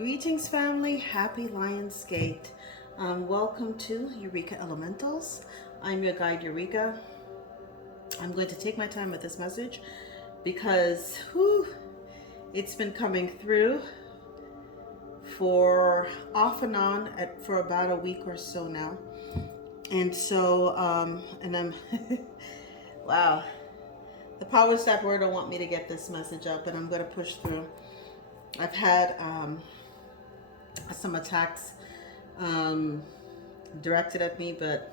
Greetings, family. Happy Lionsgate. Welcome to Eureka Elementals. I'm your guide, Eureka. I'm going to take my time with this message because it's been coming through for off and on for about a week or so now. And so, and I'm, wow, the powers that were don't want me to get this message up, and I'm going to push through. I've had some attacks directed at me, but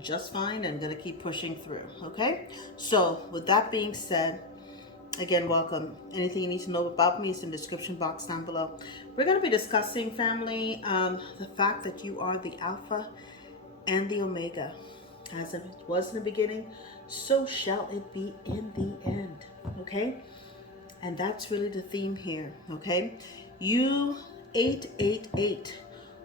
just fine and gonna keep pushing through. Okay, so with that being said, again, welcome. Anything you need to know about me is in the description box down below. We're going to be discussing, family, the fact that you are the Alpha and the Omega. As it was in the beginning, so shall it be in the end. Okay, and that's really the theme here. Okay, you 888.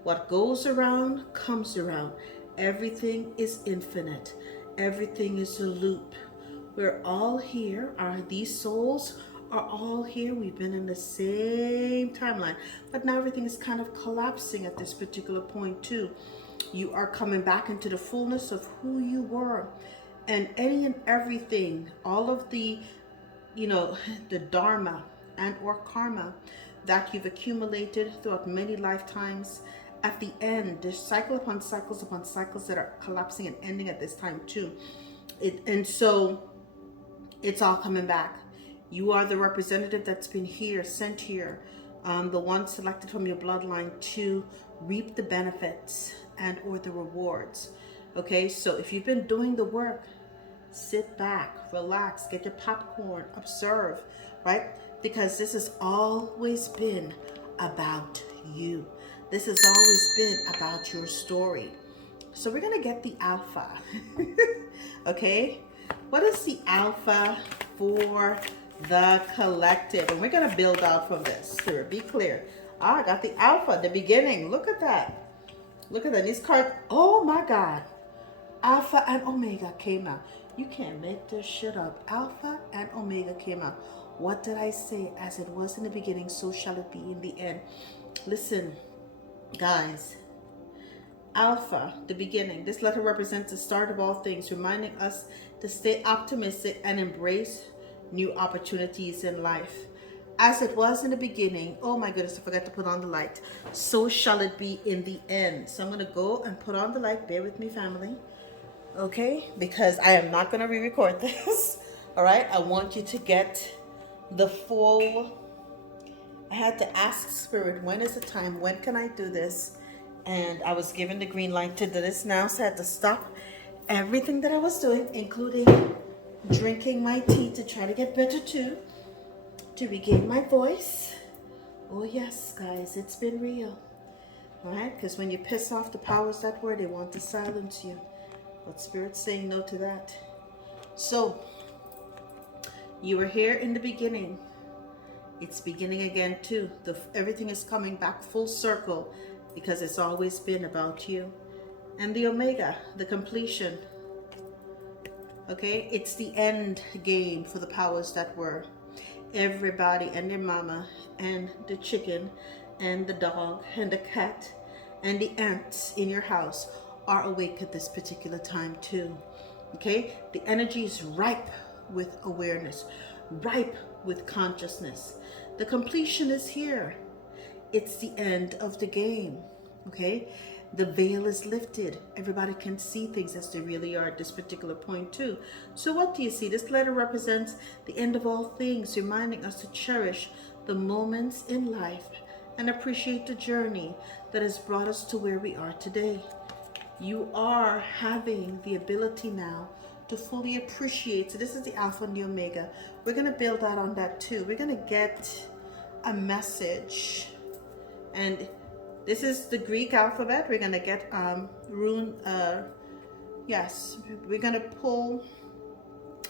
What goes around comes around. Everything is infinite. Everything is a loop. We're all here. These souls are all here. We've been in the same timeline, but now everything is kind of collapsing at this particular point too. You are coming back into the fullness of who you were, and any and everything, all of the, the dharma and or karma that you've accumulated throughout many lifetimes. At the end, there's cycle upon cycles that are collapsing and ending at this time too. And so it's all coming back. You are the representative that's been here, sent here, the one selected from your bloodline to reap the benefits and or the rewards. Okay, so if you've been doing the work, sit back, relax, get your popcorn, observe, right? Because this has always been about you. This has always been about your story. So we're going to get the Alpha. Okay? What is the Alpha for the collective? And we're going to build out from this. Here, be clear. I got the Alpha, the beginning. Look at that. Look at that. These cards. Oh my God. Alpha and Omega came out. You can't make this shit up. Alpha and Omega came out. What did I say? As it was in the beginning, so shall it be in the end. Listen, guys. Alpha, the beginning. This letter represents the start of all things, reminding us to stay optimistic and embrace new opportunities in life. As it was in the beginning, oh my goodness, I forgot to put on the light. So shall it be in the end. So I'm going to go and put on the light. Bear with me, family. Okay? Because I am not going to re-record this. All right? I want you to get the full. I had to ask Spirit, when is the time? When can I do this? And I was given the green light to do this now, so I had to stop everything that I was doing, including drinking my tea to try to get better too, to regain my voice. Oh yes, guys, it's been real. All right? Because when you piss off the powers that were, they want to silence you. But Spirit's saying no to that. So, you were here in the beginning. It's beginning again too. Everything is coming back full circle because it's always been about you. And the Omega, the completion. Okay, it's the end game for the powers that were. Everybody and their mama and the chicken and the dog and the cat and the ants in your house are awake at this particular time too. Okay, the energy is ripe with awareness, ripe with consciousness. The completion is here. It's the end of the game. Okay, the veil is lifted. Everybody can see things as they really are at this particular point too. So what do you see? This letter represents the end of all things, reminding us to cherish the moments in life and appreciate the journey that has brought us to where we are today. You are having the ability now to fully appreciate. So this is the Alpha and the Omega. We're going to build out on that too. We're going to get a message. And this is the Greek alphabet. We're going to get yes, we're going to pull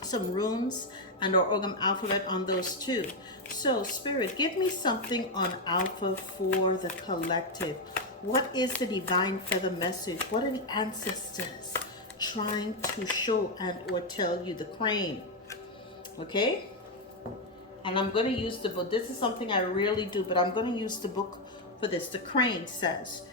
some runes and our Orgam alphabet on those too. So Spirit, give me something on Alpha for the collective. What is the divine feather message? What are the ancestors trying to show and or tell you? The crane. Okay? And I'm going to use the book. This is something I rarely do, but I'm going to use the book for this. The Crane says,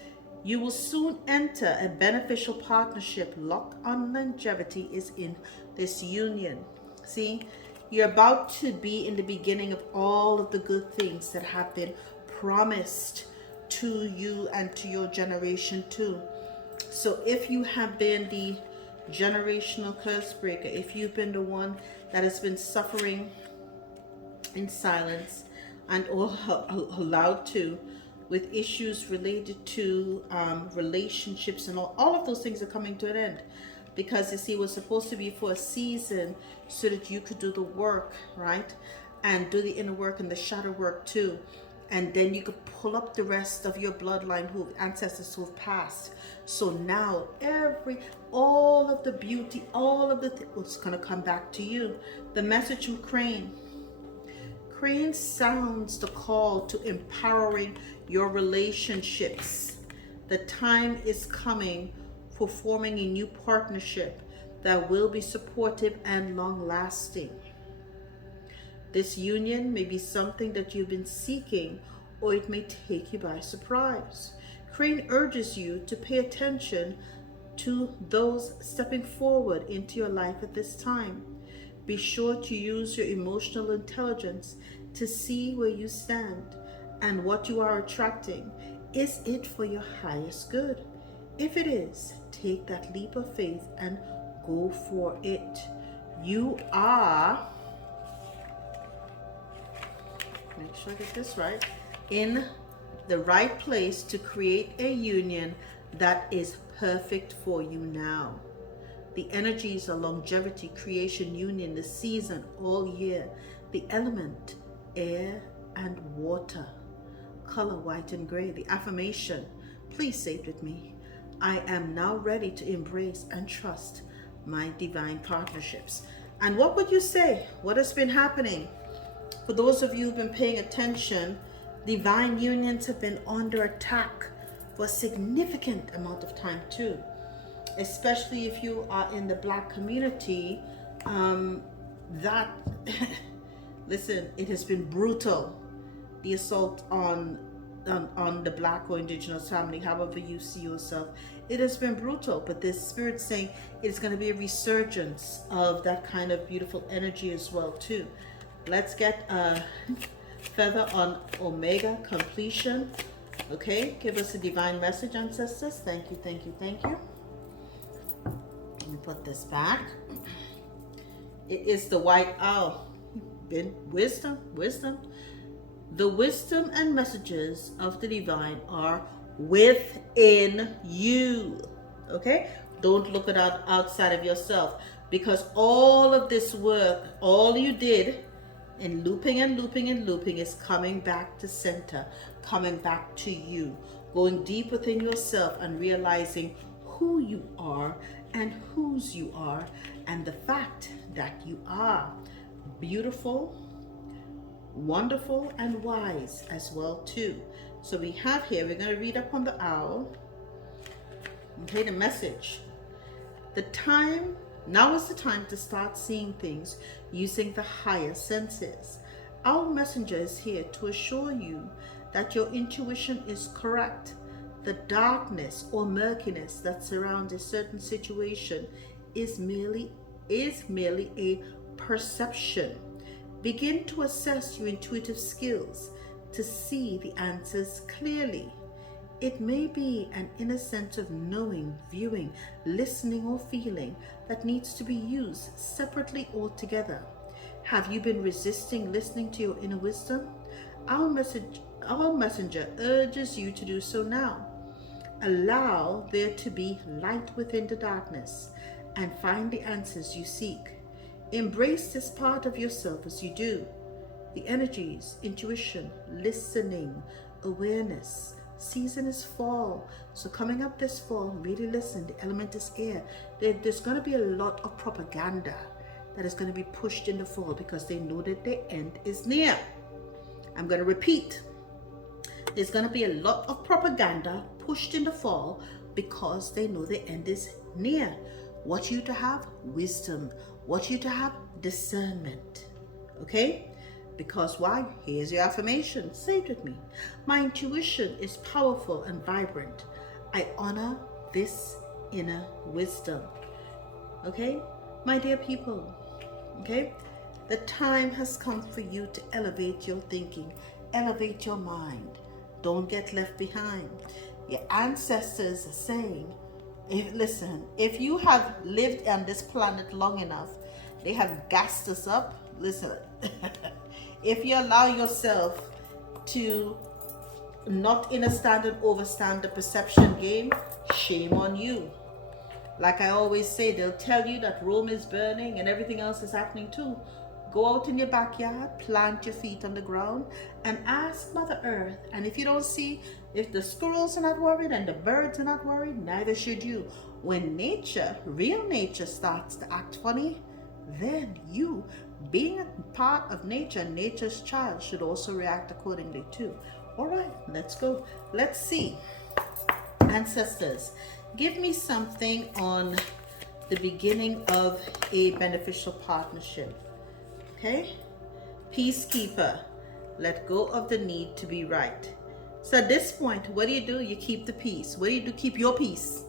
you will soon enter a beneficial partnership. Luck on longevity is in this union. See, you're about to be in the beginning of all of the good things that have been promised to you and to your generation too. So if you have been the generational curse breaker, if you've been the one that has been suffering in silence and or allowed to, with issues related to relationships and all of those things are coming to an end. Because you see, it was supposed to be for a season so that you could do the work, right? And do the inner work and the shadow work too. And then you could pull up the rest of your bloodline, ancestors who've passed. So now all of the beauty, all of the things going to come back to you. The message from Crane. Crane sounds the call to empowering your relationships. The time is coming for forming a new partnership that will be supportive and long-lasting. This union may be something that you've been seeking, or it may take you by surprise. Crane urges you to pay attention to those stepping forward into your life at this time. Be sure to use your emotional intelligence to see where you stand and what you are attracting. Is it for your highest good? If it is, take that leap of faith and go for it. You are, make sure I get this right, in the right place to create a union that is perfect for you now. The energies are longevity, creation, union, the season, all year. The element, air and water. Color, white and gray. The affirmation, please say it with me. I am now ready to embrace and trust my divine partnerships. And what would you say? What has been happening? For those of you who've been paying attention, divine unions have been under attack for a significant amount of time too. Especially if you are in the Black community, listen, it has been brutal. The assault on the Black or Indigenous family, however you see yourself, it has been brutal. But this spirit saying it's going to be a resurgence of that kind of beautiful energy as well too. Let's get a feather on Omega completion. Okay, give us a divine message, ancestors. Thank you, thank you, thank you. Let me put this back. It is the white owl. Wisdom. The wisdom and messages of the divine are within you. Okay? Don't look at outside of yourself, because all of this work, all you did in looping and looping and looping is coming back to center, coming back to you, going deep within yourself and realizing who you are and whose you are, and the fact that you are beautiful, wonderful, and wise as well too. So we have here, we're going to read up on the owl. Okay, the message. Now is the time to start seeing things using the higher senses. Our messenger is here to assure you that your intuition is correct. The darkness or murkiness that surrounds a certain situation is merely a perception. Begin to assess your intuitive skills to see the answers clearly. It may be an inner sense of knowing, viewing, listening, or feeling that needs to be used separately or together. Have you been resisting listening to your inner wisdom? Our messenger urges you to do so now. Allow there to be light within the darkness and find the answers you seek. Embrace this part of yourself as you do. The energies, intuition, listening, awareness. Season is fall. So coming up this fall, really listen. The element is air. There's going to be a lot of propaganda that is going to be pushed in the fall because they know that the end is near. I'm going to repeat. There's going to be a lot of propaganda pushed in the fall because they know the end is near. Want you to have wisdom. Want you to have discernment. Okay? Because why? Here's your affirmation. Say it with me. My intuition is powerful and vibrant. I honor this inner wisdom. Okay? My dear people, okay? The time has come for you to elevate your thinking, elevate your mind. Don't get left behind. Your ancestors are saying, if you have lived on this planet long enough, they have gassed us up. Listen, if you allow yourself to not understand and overstand the perception game, shame on you. Like I always say, they'll tell you that Rome is burning and everything else is happening too. Go out in your backyard, plant your feet on the ground, and ask Mother Earth. And if you don't see, if the squirrels are not worried and the birds are not worried, neither should you. When nature, real nature, starts to act funny, then you, being a part of nature, nature's child, should also react accordingly too. All right, let's go. Let's see. Ancestors, give me something on the beginning of a beneficial partnership. Okay? Peacekeeper, let go of the need to be right. So at this point, what do? You keep the peace. What do? Keep your peace.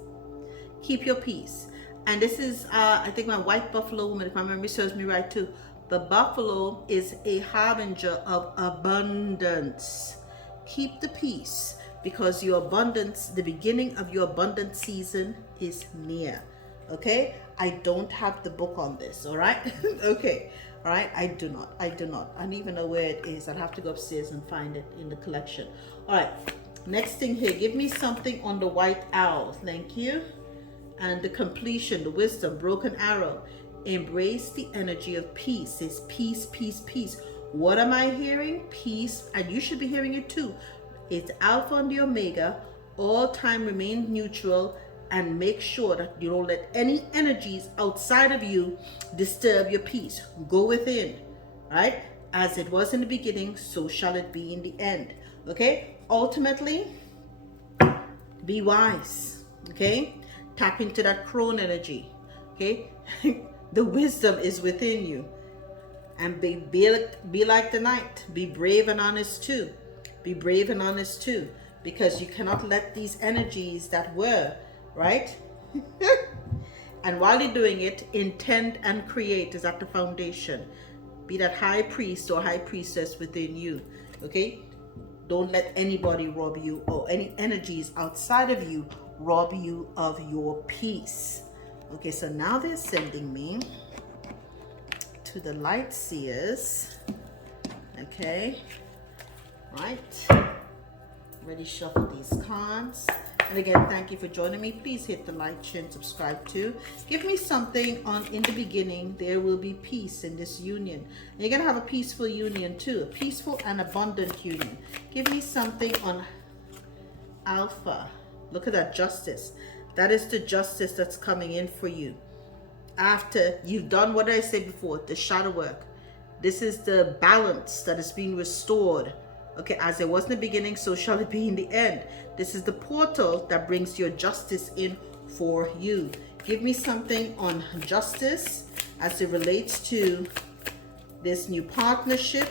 Keep your peace. And this is, I think my white buffalo woman, if my memory serves me right too. The buffalo is a harbinger of abundance. Keep the peace, because your abundance, the beginning of your abundance season is near. Okay? I don't have the book on this, all right? Okay. All right, I do not. I don't even know where it is. I'll have to go upstairs and find it in the collection. All right, next thing here. Give me something on the white owl. Thank you. And the completion, the wisdom, broken arrow. Embrace the energy of peace. It's peace, peace, peace. What am I hearing? Peace, and you should be hearing it too. It's Alpha and the Omega. All time remain neutral. And make sure that you don't let any energies outside of you disturb your peace. Go within, right? As it was in the beginning, so shall it be in the end. Okay? Ultimately, be wise. Okay? Tap into that crone energy. Okay? The wisdom is within you. And be like the night. Be brave and honest too. Be brave and honest too. Because you cannot let these energies that were, right? And while you're doing it, intend and create is at the foundation. Be that high priest or high priestess within you. Okay? Don't let anybody rob you, or any energies outside of you rob you of your peace. Okay, so now they're sending me to the light seers. Okay, right. Ready, shuffle these cards. And again, thank you for joining me. Please hit the like, share, and subscribe too. Give me something on in the beginning. There will be peace in this union. And you're going to have a peaceful union too. A peaceful and abundant union. Give me something on Alpha. Look at that, justice. That is the justice that's coming in for you. After you've done what I said before, the shadow work. This is the balance that is being restored. Okay, as it was in the beginning, so shall it be in the end. This is the portal that brings your justice in for you. Give me something on justice as it relates to this new partnership,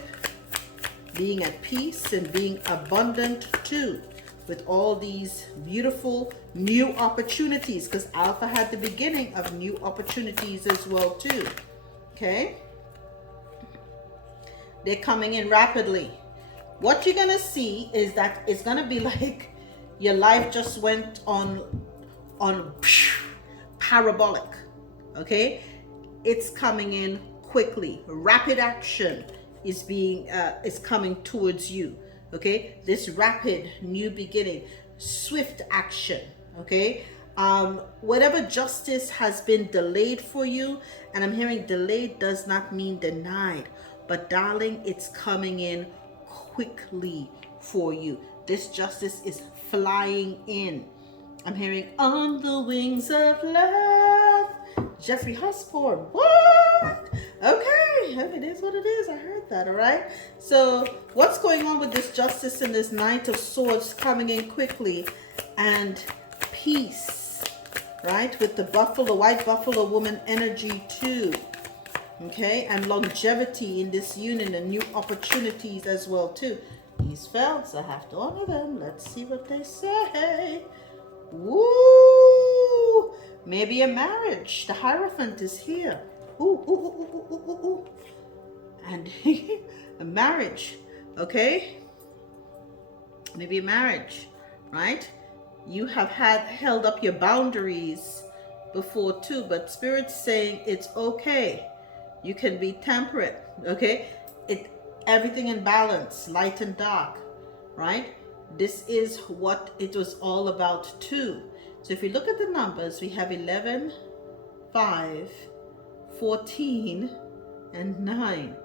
being at peace and being abundant too, with all these beautiful new opportunities, because Alpha had the beginning of new opportunities as well too. Okay? They're coming in rapidly. What you're gonna see is that it's gonna be like your life just went on parabolic. Okay, it's coming in quickly. Rapid action is coming towards you. Okay, this rapid new beginning, swift action. Okay, whatever justice has been delayed for you, and I'm hearing delayed does not mean denied, but darling, it's coming in quickly for you. This justice is flying in. I'm hearing on the wings of love. Jeffrey Husford. What? Okay, it is what it is. I heard that. All right. So what's going on with this justice and this Knight of Swords coming in quickly, and peace, right? With the buffalo, white buffalo woman energy too. Okay, and longevity in this union and new opportunities as well too. These felt, I have to honor them. Let's see what they say. Woo! Maybe a marriage. The Hierophant is here. Ooh, ooh, ooh, ooh, ooh, ooh, ooh. And a marriage, okay? Maybe a marriage, right? You have held up your boundaries before too, but Spirit's saying it's okay. You can be temperate, okay? Everything in balance, light and dark, right? This is what it was all about too. So if you look at the numbers, we have 11, 5, 14, and 9,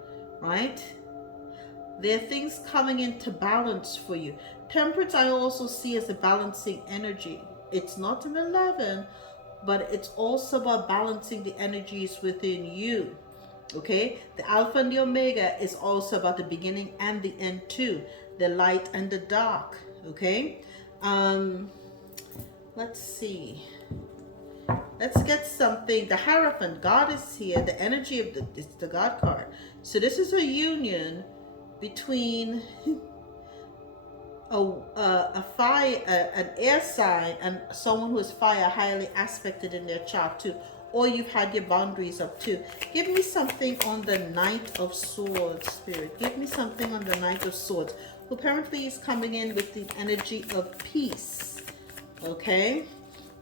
right? There are things coming into balance for you. Temperance I also see as a balancing energy. It's not an 11, but it's also about balancing the energies within you. Okay, the Alpha and the Omega is also about the beginning and the end too, the light and the dark. Okay, let's see. Let's get something. The Hierophant, God is here. The energy of it's the God card. So this is a union between a fire, an air sign, and someone who is fire, highly aspected in their chart too. Or you've had your boundaries up too. Give me something on the Knight of Swords, Spirit. Give me something on the Knight of Swords, who apparently is coming in with the energy of peace. Okay?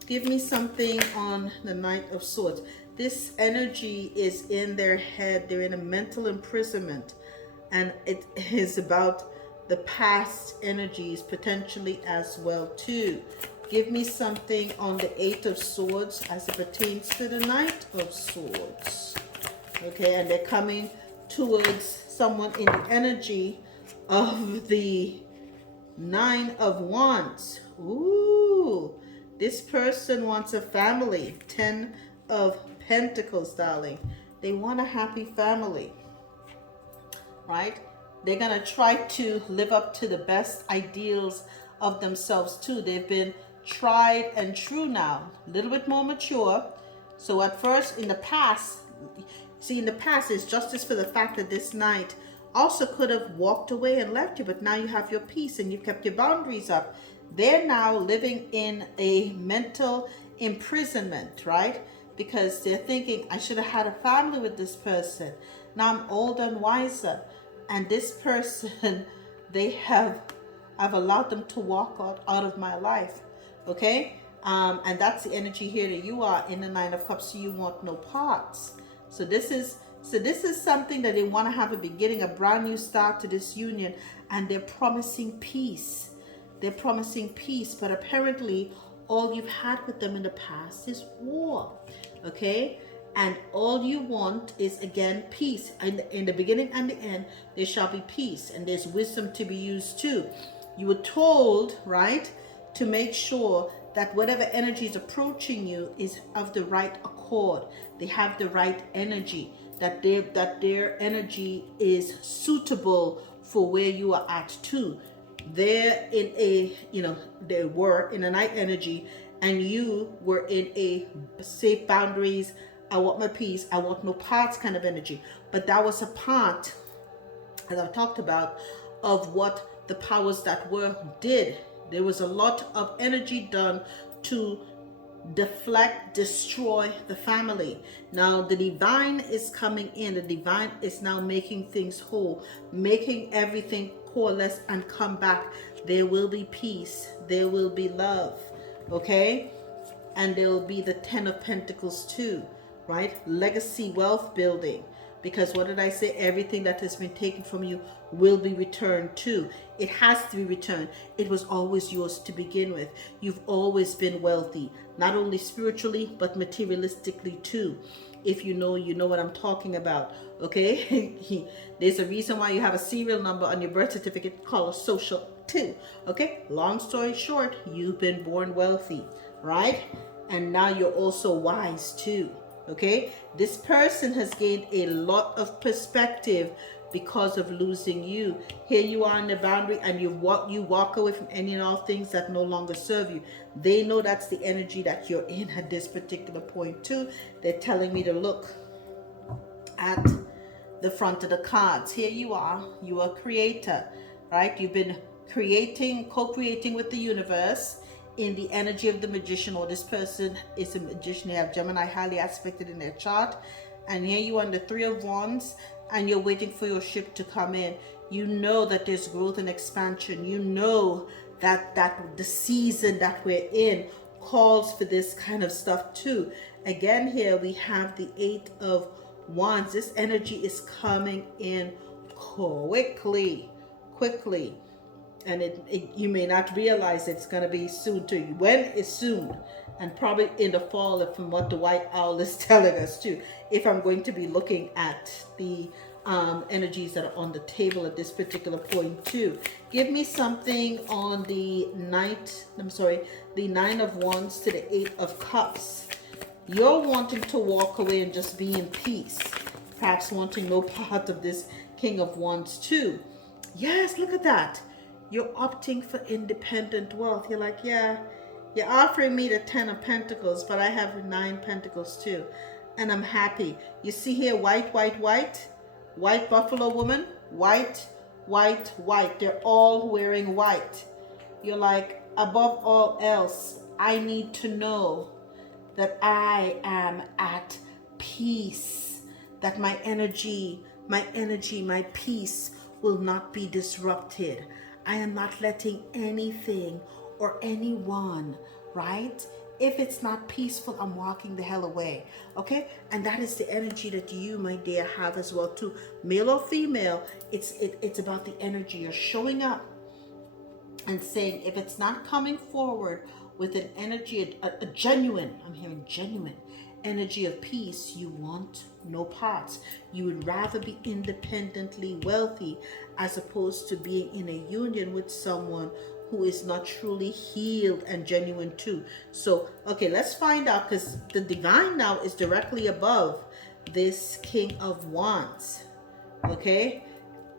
Give me something on the Knight of Swords. This energy is in their head. They're in a mental imprisonment. And it is about the past energies potentially as well too. Give me something on the Eight of Swords as it pertains to the Knight of Swords. Okay, and they're coming towards someone in the energy of the Nine of Wands. Ooh, this person wants a family. 10 of Pentacles, darling. They want a happy family, right? They're going to try to live up to the best ideals of themselves too. They've been tried and true now, a little bit more mature. So at first, in the past, see, in the past, it's justice for the fact that this knight also could have walked away and left you, but now you have your peace and you've kept your boundaries up. They're now living in a mental imprisonment, right? Because they're thinking, I should have had a family with this person. Now I'm older and wiser. And this person, I've allowed them to walk out of my life. Okay? And that's the energy here that you are in the Nine of Cups. So you want no parts. So this is something that they want to have a beginning, a brand new start to this union. And they're promising peace. They're promising peace. But apparently, all you've had with them in the past is war. Okay? And all you want is, again, peace. And in the beginning and the end, there shall be peace. And there's wisdom to be used too. You were told, right, to make sure that whatever energy is approaching you is of the right accord. They have the right energy. That their energy is suitable for where you are at too. They're in a, they were in a night energy, and you were in a safe boundaries. I want my peace. I want no parts kind of energy. But that was a part, as I've talked about, of what the powers that were did. There was a lot of energy done to deflect, destroy the family. Now the divine is coming in. The divine is now making things whole, making everything coalesce and come back. There will be peace. There will be love. Okay? And there will be the 10 of Pentacles too. Right? Legacy wealth building. Because what did I say? Everything that has been taken from you will be returned too. It has to be returned. It was always yours to begin with. You've always been wealthy. Not only spiritually, but materialistically too. If you know what I'm talking about. Okay? There's a reason why you have a serial number on your birth certificate called a social too. Okay? Long story short, you've been born wealthy. Right? And now you're also wise too. Okay, this person has gained a lot of perspective because of losing you. Here you are in the boundary, and you walk away from any and all things that no longer serve you. They know that's the energy that you're in at this particular point too. They're telling me to look. at the front of the cards. Here you are a creator, right? You've been creating, co-creating with the universe in the energy of the magician, or this person is a magician. They have Gemini highly aspected in their chart, and here you are on the Three of Wands, and you're waiting for your ship to come in. You know that there's growth and expansion. You know that the season that we're in calls for this kind of stuff too. Again, here we have the Eight of Wands. This energy is coming in quickly, and you may not realize it's going to be soon to you. When it's soon, and probably in the fall, from what the White Owl is telling us too, if I'm going to be looking at the energies that are on the table at this particular point too. Give me something on the Nine of Wands to the Eight of Cups. You're wanting to walk away and just be in peace, perhaps wanting no part of this King of Wands too. Yes, look at that. You're opting for independent wealth. You're like, yeah, you're offering me the Ten of Pentacles, but I have 9 Pentacles too, and I'm happy. You see here, white buffalo woman, white. They're all wearing white. You're like, above all else, I need to know that I am at peace, that my energy, my peace will not be disrupted. I am not letting anything or anyone, right? If it's not peaceful, I'm walking the hell away, okay? And that is the energy that you, my dear, have as well too. Male or female, it's about the energy. You're showing up and saying, if it's not coming forward with an energy, a genuine, I'm hearing genuine energy of peace, you want no parts. You would rather be independently wealthy as opposed to being in a union with someone who is not truly healed and genuine too. So, okay, let's find out, because the divine now is directly above this King of Wands, okay?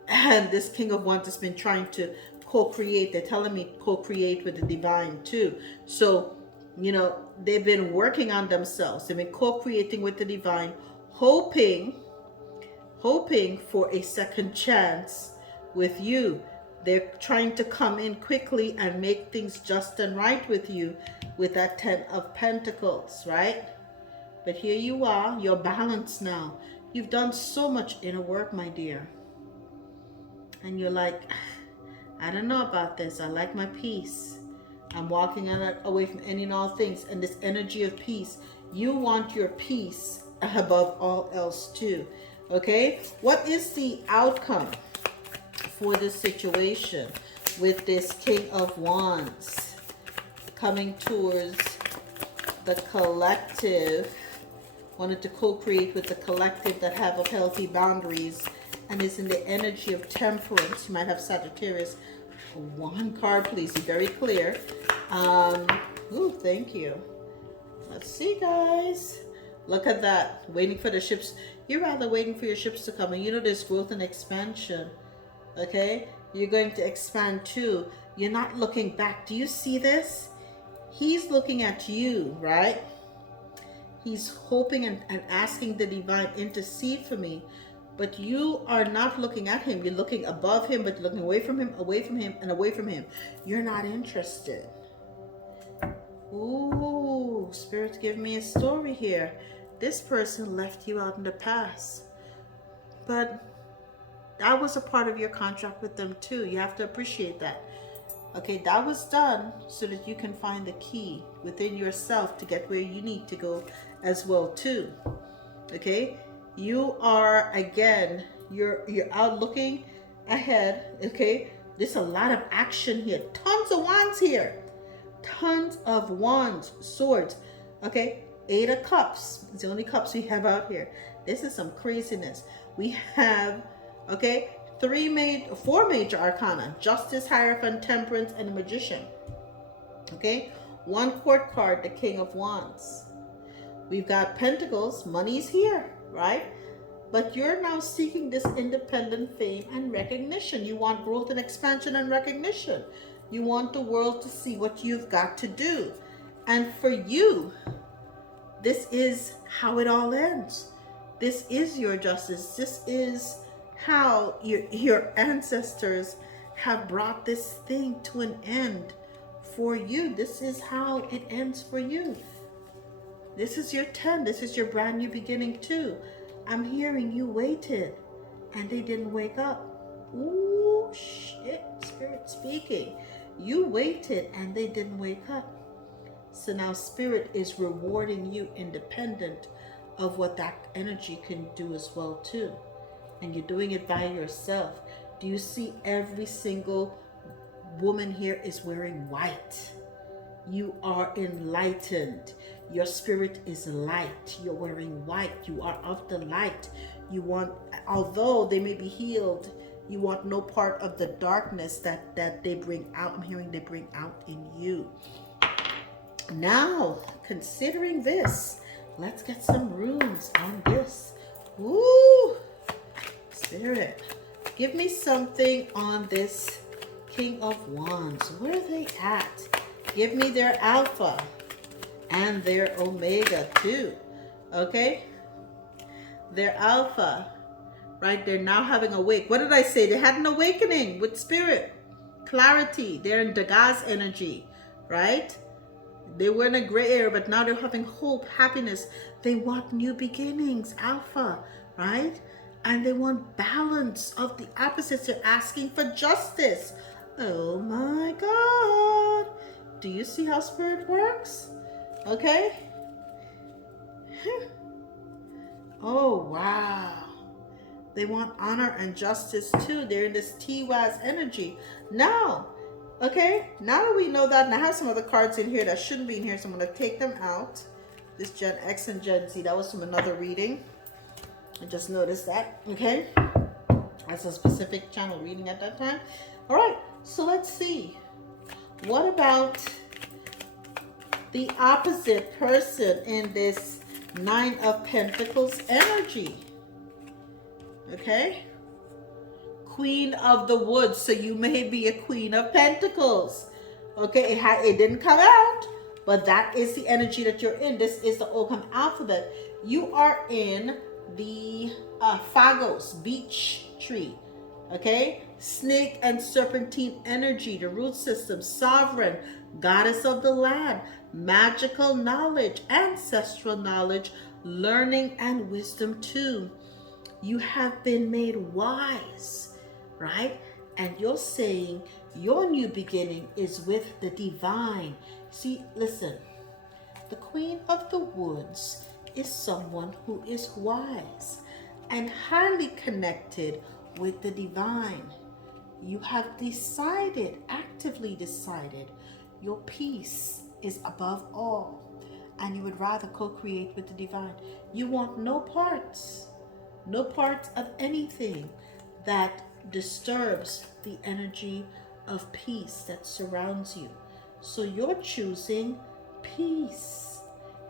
And this King of Wands has been trying to co-create. They're telling me co-create with the divine too. So, you know, they've been working on themselves. They've been co-creating with the divine, hoping for a second chance with you. They're trying to come in quickly and make things just and right with you with that Ten of Pentacles, right? But here you are, you're balanced now. You've done so much inner work, my dear. And you're like, I don't know about this. I like my peace. I'm walking away from any and all things. And this energy of peace, you want your peace above all else too. Okay? What is the outcome for this situation with this King of Wands coming towards the collective? Wanted to co-create with the collective that have healthy boundaries and is in the energy of temperance. You might have Sagittarius. One card, please. Be very clear. Ooh, thank you. Let's see, guys. Look at that. Waiting for the ships. You're rather waiting for your ships to come. And you know there's growth and expansion. Okay? You're going to expand too. You're not looking back. Do you see this? He's looking at you, right? He's hoping and asking the divine, intercede for me. But you are not looking at him. You're looking above him, but you're looking away from him, and away from him. You're not interested. Ooh, Spirit's giving me a story here. This person left you out in the past. But that was a part of your contract with them too. You have to appreciate that. Okay, that was done so that you can find the key within yourself to get where you need to go as well too. Okay? You are, again, you're out looking ahead, okay? There's a lot of action here. Tons of wands here. Tons of wands, swords, okay? 8 of cups. It's the only cups we have out here. This is some craziness. We have, okay, 4 major arcana. Justice, Hierophant, Temperance, and Magician. Okay? 1 court card, the King of Wands. We've got Pentacles. Money's here. Right? But you're now seeking this independent fame and recognition. You want growth and expansion and recognition. You want the world to see what you've got to do. And for you, this is how it all ends. This is your justice. This is how your ancestors have brought this thing to an end for you. This is how it ends for you. This is your 10. This is your brand new beginning too. I'm hearing you waited and they didn't wake up. Ooh, shit, Spirit speaking. You waited and they didn't wake up. So now Spirit is rewarding you independent of what that energy can do as well too. And you're doing it by yourself. Do you see every single woman here is wearing white? You are enlightened. Your spirit is light. You're wearing white. You are of the light. You want, although they may be healed, you want no part of the darkness that they bring out. I'm hearing they bring out in you. Now, considering this, let's get some runes on this. Woo! Spirit, give me something on this King of Wands. Where are they at? Give me their Alpha and their Omega too. Okay? Their Alpha, right? They're now having a wake. What did I say? They had an awakening with Spirit. Clarity. They're in Degas energy, right? They were in a gray area, but now they're having hope, happiness. They want new beginnings, Alpha, right? And they want balance of the opposites. They're asking for justice. Oh my God. Do you see how Spirit works? Okay. Oh, wow. They want honor and justice too. They're in this TWAS energy. Now, okay, now that we know that, and I have some other cards in here that shouldn't be in here, so I'm going to take them out. This Gen X and Gen Z, that was from another reading. I just noticed that, okay? That's a specific channel reading at that time. All right, so let's see. What about the opposite person in this Nine of Pentacles energy? Okay? Queen of the Woods. So you may be a Queen of Pentacles. Okay, it didn't come out, but that is the energy that you're in. This is the Ogham alphabet. You are in the Phagos beech tree. Okay? Snake and serpentine energy, the root system, sovereign, goddess of the land, magical knowledge, ancestral knowledge, learning and wisdom too. You have been made wise, right? And you're saying your new beginning is with the divine. See, listen, the Queen of the Woods is someone who is wise and highly connected with the divine. You have decided, actively decided, your peace is above all, and you would rather co-create with the divine. You want no parts of anything that disturbs the energy of peace that surrounds you. So you're choosing peace.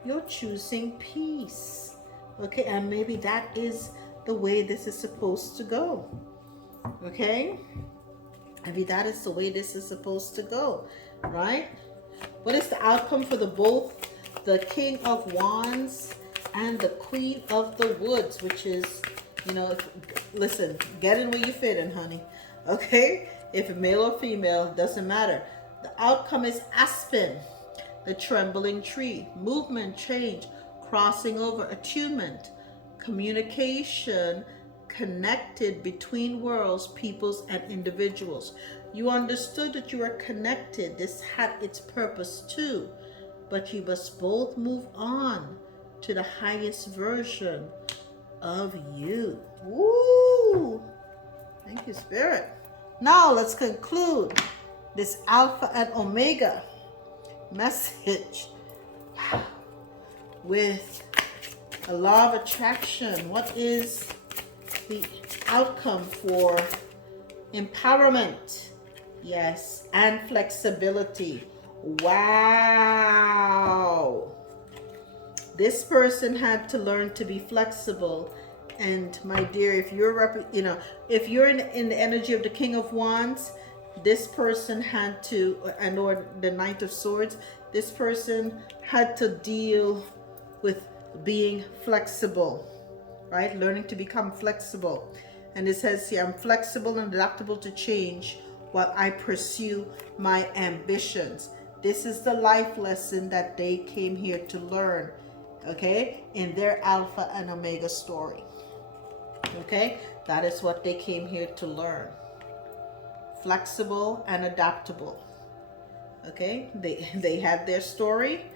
You're choosing peace. Okay, and maybe that is the way this is supposed to go. Okay? Maybe that is the way this is supposed to go, right? What is the outcome for both the King of Wands and the Queen of the Woods, which is, you know, listen, get in where you fit in, honey. Okay? If male or female, doesn't matter. The outcome is Aspen, the trembling tree, movement, change, crossing over, attunement, communication, connected between worlds, peoples, and individuals. You understood that you were connected. This had its purpose too. But you must both move on to the highest version of you. Woo! Thank you, Spirit. Now let's conclude this Alpha and Omega message with a law of attraction. What is the outcome for empowerment? Yes, and flexibility. Wow. This person had to learn to be flexible. And my dear, if you're if you're in the energy of the King of Wands, this person had to, or the Knight of Swords, this person had to deal with being flexible. right? Learning to become flexible. And it says here, I'm flexible and adaptable to change while I pursue my ambitions. This is the life lesson that they came here to learn, okay, in their Alpha and Omega story. Okay, that is what they came here to learn. Flexible and adaptable. Okay, they had their story,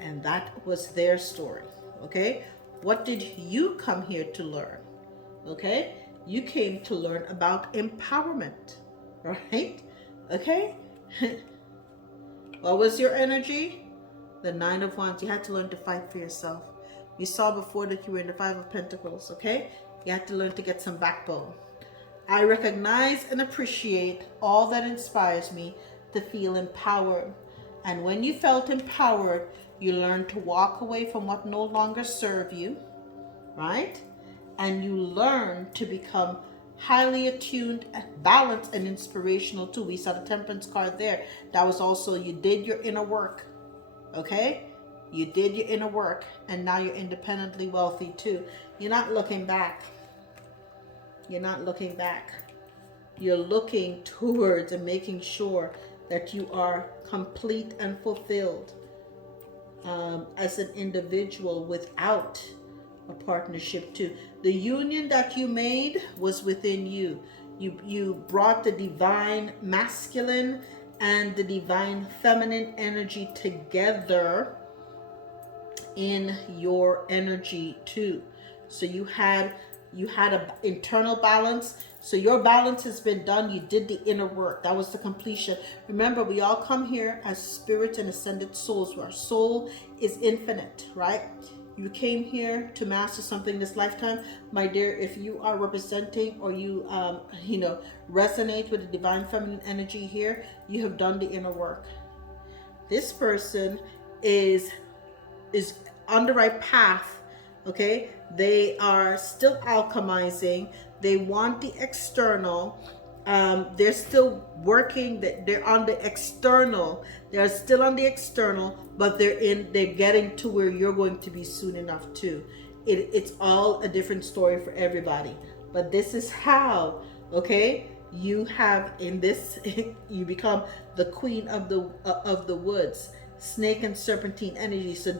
and that was their story. Okay, what did you come here to learn? Okay, you came to learn about empowerment, right? Okay. What was your energy? The Nine of Wands. You had to learn to fight for yourself. We saw before that you were in the Five of Pentacles, okay? You had to learn to get some backbone. I recognize and appreciate all that inspires me to feel empowered. And when you felt empowered, you learned to walk away from what no longer serves you, right? And you learn to become highly attuned, balanced, and inspirational too. We saw the Temperance card there. That was also, you did your inner work, okay? You did your inner work, and now you're independently wealthy too. You're not looking back. You're not looking back. You're looking towards and making sure that you are complete and fulfilled as an individual without a partnership too. The union that you made was within you. You brought the divine masculine and the divine feminine energy together in your energy too. So you had an internal balance. So your balance has been done. You did the inner work. That was the completion. Remember, we all come here as spirits and ascended souls. Our soul is infinite, right? You came here to master something this lifetime. My dear, if you are representing or you resonate with the divine feminine energy here, you have done the inner work. This person is on the right path, okay? They are still alchemizing. They want the external. They're still working. They're on the external. They're still on the external, but they're getting to where you're going to be soon enough too. It's all a different story for everybody. But this is how, okay, you have in this, you become the queen of the woods, snake and serpentine energy. So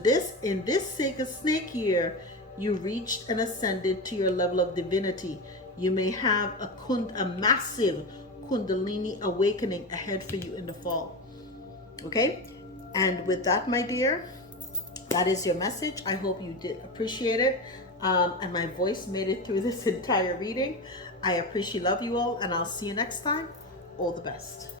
in this sacred snake year, you reached and ascended to your level of divinity. You may have a massive Kundalini awakening ahead for you in the fall. Okay? And with that, my dear, that is your message. I hope you did appreciate it. And my voice made it through this entire reading. I appreciate, love you all, and I'll see you next time. All the best.